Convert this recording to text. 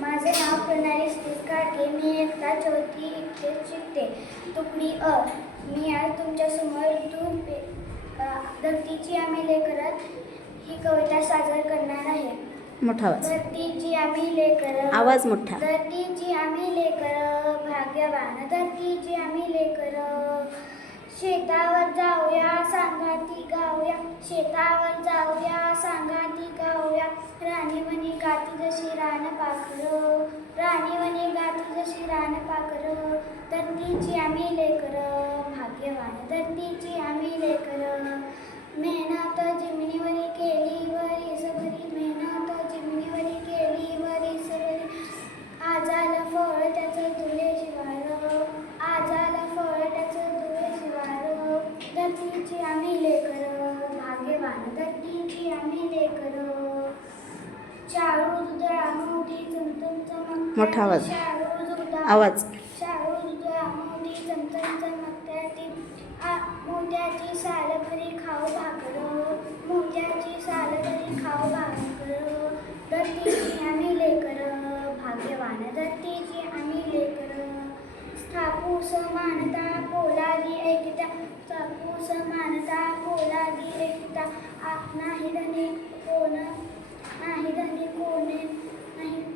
माझे नाव प्रणाली सतीश काके. मी इयत्ता चौथी इयत्तेत शिकते. तुकडी अ. मी आज तुमच्यासमोर धरतीची आम्ही लेकरं ही कविता सादर करणार आहे. मोठा आवाज. धरतीची आम्ही लेकरं, आवाज मोठा. धरतीची आम्ही लेकरं, भाग्यवान धरतीची आम्ही लेकरं. शेतावर जाऊया सांगाती गाऊया, शेतावर जाऊया सांगाती गाऊया. राणीवणी गाती जशी रान पाखरं, राणीवणी गाती जशी रान पाखरं. धरतीची आम्ही लेकरं, भाग्यवान धरतीची आम्ही लेकरं. मेहनत जिमिनीवरी केली वरी सबरी, मेहनत जिमिनीवरी केली वरी सबरी. आज आलं फळ त्याचं तुले शिवार, आज आलं फळ त्याचं तुले शिवार. धरतीची आम्ही लेकरं, भाग्यवान धरतीची आम्ही लेकरं. शाळू दुधळा मोठी चमचम चमकत्याती, मोठा आवाज. शाळू दुधळा आवाज. शाळू दुधळा मोठी चमचम चमकत्याती. मोत्याची साल भरी खाऊ भाकरं, मोत्याची साल भरी खाऊ भाकरं. धरतीची आम्ही लेकरं, भाग्यवान धरतीची आम्ही लेकरं. स्थापू समानता पोलादी ऐकता, स्थापू समानता पोलादी ऐकता. नाही धनी कोण, नाही धनी कोणी, नाही